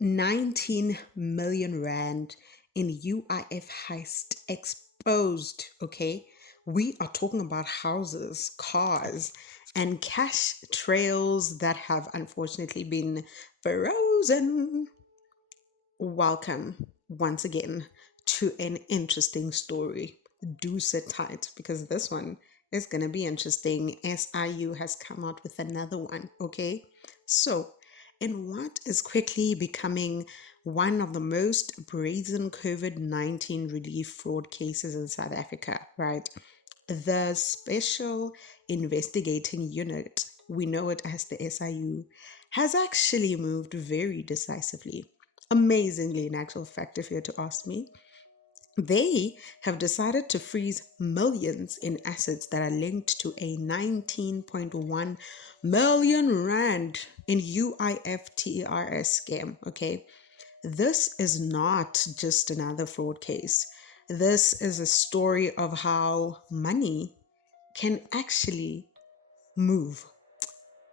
R19 million rand in UIF heist exposed. Okay, we are talking about houses, cars, and cash trails that have unfortunately been frozen. Welcome once again to an interesting story. Do sit tight because this one is going to be interesting. SIU has come out with another one, okay? So, in what is quickly becoming one of the most brazen COVID-19 relief fraud cases in South Africa, right? The Special Investigating Unit, we know it as the SIU, has actually moved very decisively. Amazingly, in actual fact, if you're to ask me, they have decided to freeze millions in assets that are linked to a 19.1 million rand in UIF TERS scam. Okay, this is not just another fraud case. This is a story of how money can actually move.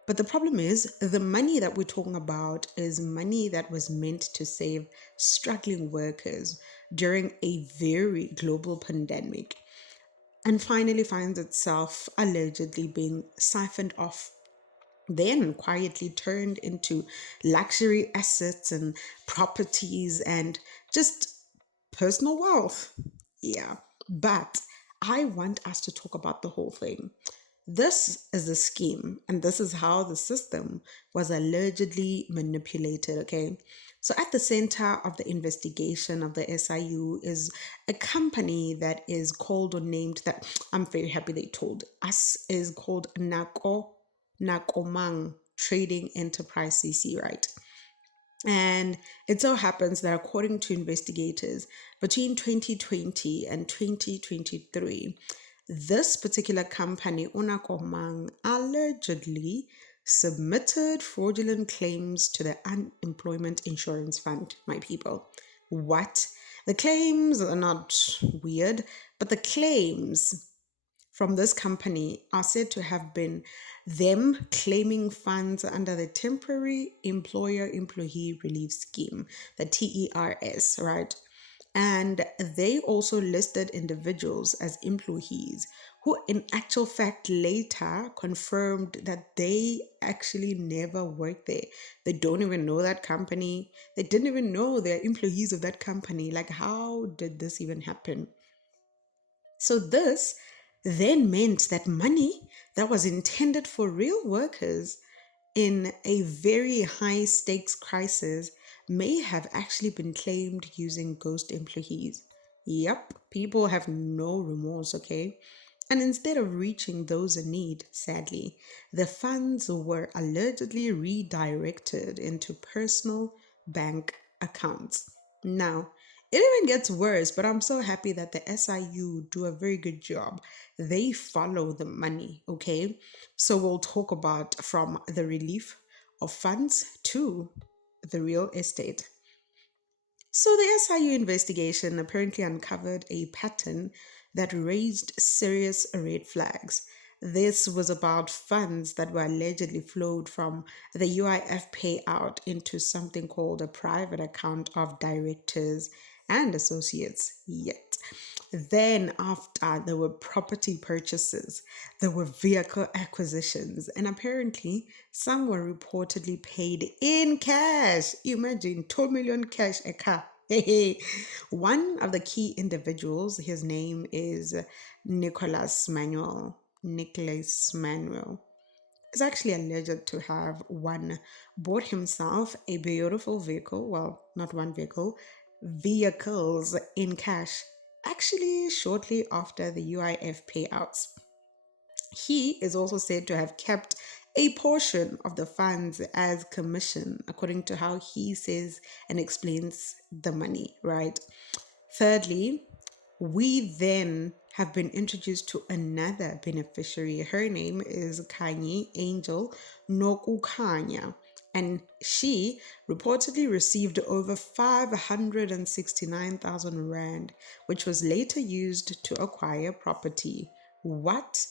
But the problem is, the money that we're talking about is money that was meant to save struggling workers during a very global pandemic and finally finds itself allegedly being siphoned off, then quietly turned into luxury assets and properties and just personal wealth. Yeah, but I want us to talk about the whole thing. This is the scheme, and this is how the system was allegedly manipulated. Okay, so at the center of the investigation of the SIU is a company that is called or named, that I'm very happy they told us is called Nakomang Trading Enterprise CC, right? And it so happens that according to investigators, between 2020 and 2023, this particular company, Unakomang, allegedly submitted fraudulent claims to the Unemployment Insurance Fund, my people. What? The claims are not weird, but the claims from this company are said to have been them claiming funds under the Temporary Employer Employee Relief Scheme, the TERS, right? And they also listed individuals as employees who, in actual fact, later confirmed that they actually never worked there. They don't even know that company. They didn't even know they're employees of that company. Like, how did this even happen? So this then meant that money that was intended for real workers in a very high stakes crisis may have actually been claimed using ghost employees. Yep, people have no remorse, okay? And instead of reaching those in need, sadly, the funds were allegedly redirected into personal bank accounts. Now, it even gets worse, but I'm so happy that the SIU do a very good job. They follow the money, okay? So we'll talk about from the relief of funds to the real estate. So the SIU investigation apparently uncovered a pattern that raised serious red flags. This was about funds that were allegedly flowed from the UIF payout into something called a private account of directors and associates. Yet, then after there were property purchases, there were vehicle acquisitions, and apparently some were reportedly paid in cash. Imagine 2 million cash a car. Hey, one of the key individuals, his name is Nicholas Manuel, is actually alleged to have bought himself a beautiful vehicle. Well, not one vehicle, vehicles in cash, actually shortly after the UIF payouts. He is also said to have kept a portion of the funds as commission, according to how he says and explains the money, right? Thirdly, we then have been introduced to another beneficiary. Her name is Kanye Angel Nokukanya, and she reportedly received over 569,000 rand, which was later used to acquire property. What?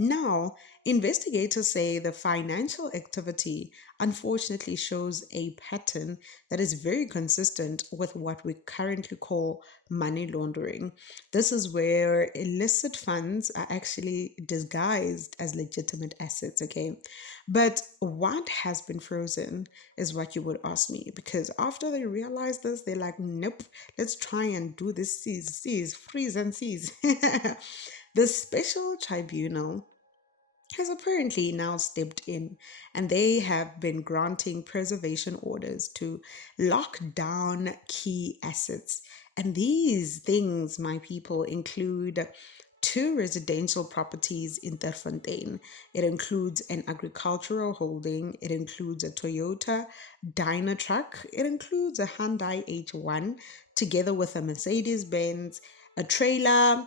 Now, investigators say the financial activity unfortunately shows a pattern that is very consistent with what we currently call money laundering. This is where illicit funds are actually disguised as legitimate assets, okay? But what has been frozen is what you would ask me, because after they realize this, they're like, nope, let's try and do this seize, freeze and seize. The Special Tribunal has apparently now stepped in, and they have been granting preservation orders to lock down key assets. And these things, my people, include two residential properties in Terfontein. It includes an agricultural holding. It includes a Toyota Dyna truck. It includes a Hyundai H1 together with a Mercedes-Benz, a trailer.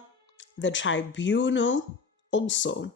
The tribunal also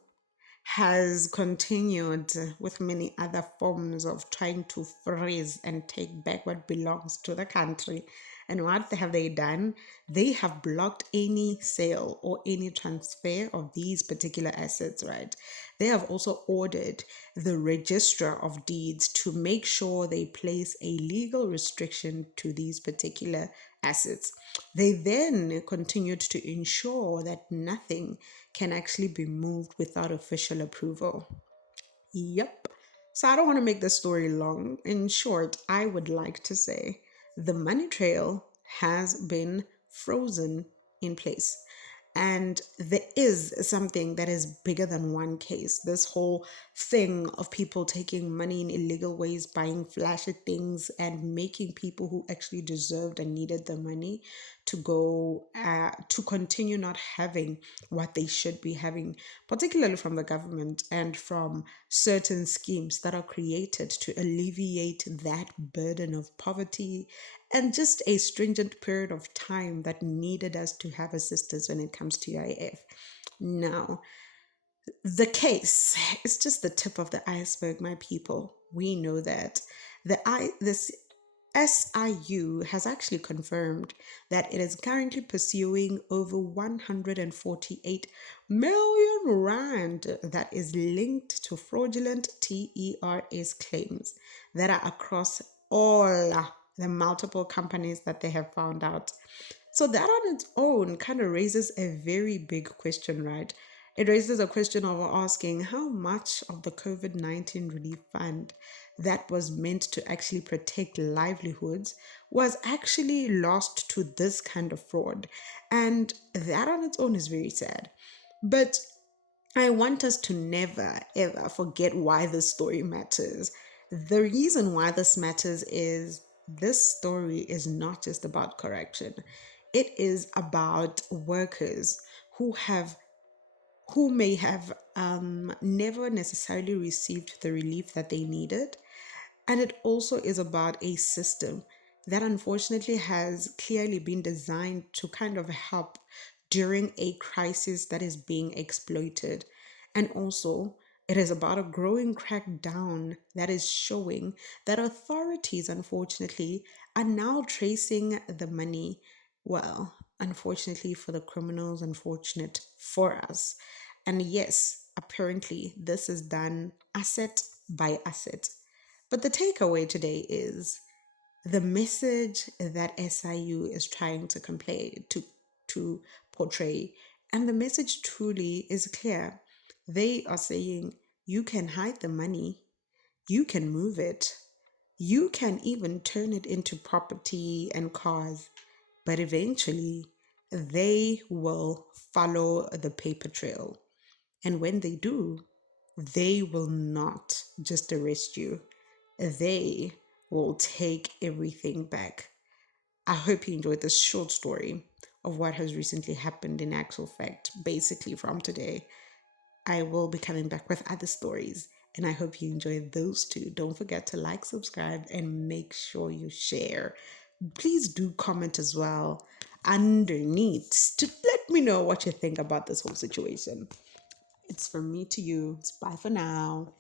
has continued with many other forms of trying to freeze and take back what belongs to the country. And what have they done? They have blocked any sale or any transfer of these particular assets, right? They have also ordered the registrar of deeds to make sure they place a legal restriction to these particular assets. They then continued to ensure that nothing can actually be moved without official approval. Yep. So I don't want to make the story long. In short, I would like to say the money trail has been frozen in place. And there is something that is bigger than one case. This whole thing of people taking money in illegal ways, buying flashy things, and making people who actually deserved and needed the money to go to continue not having what they should be having, particularly from the government and from certain schemes that are created to alleviate that burden of poverty and just a stringent period of time that needed us to have assistance when it comes to UIF. Now, the case is just the tip of the iceberg, my people. We know that this SIU has actually confirmed that it is currently pursuing over 148 million rand that is linked to fraudulent TERS claims that are across all the multiple companies that they have found out. So that on its own kind of raises a very big question, right? It raises a question of asking how much of the COVID-19 relief fund that was meant to actually protect livelihoods was actually lost to this kind of fraud. And that on its own is very sad. But I want us to never ever forget why this story matters. The reason why this matters is this story is not just about correction. It is about workers who may have never necessarily received the relief that they needed, and it also is about a system that unfortunately has clearly been designed to kind of help during a crisis that is being exploited. And also, it is about a growing crackdown that is showing that authorities, unfortunately, are now tracing the money. Well, unfortunately for the criminals, unfortunate for us. And yes, apparently, this is done asset by asset. But the takeaway today is the message that SIU is trying to to portray, and the message truly is clear. They are saying you can hide the money, you can move it, you can even turn it into property and cars, but eventually they will follow the paper trail. And when they do, they will not just arrest you, they will take everything back. I hope you enjoyed this short story of what has recently happened in actual fact. Basically, from today, I will be coming back with other stories, and I hope you enjoyed those too. Don't forget to like, subscribe, and make sure you share. Please do comment as well underneath to let me know what you think about this whole situation. It's from me to you. It's bye for now.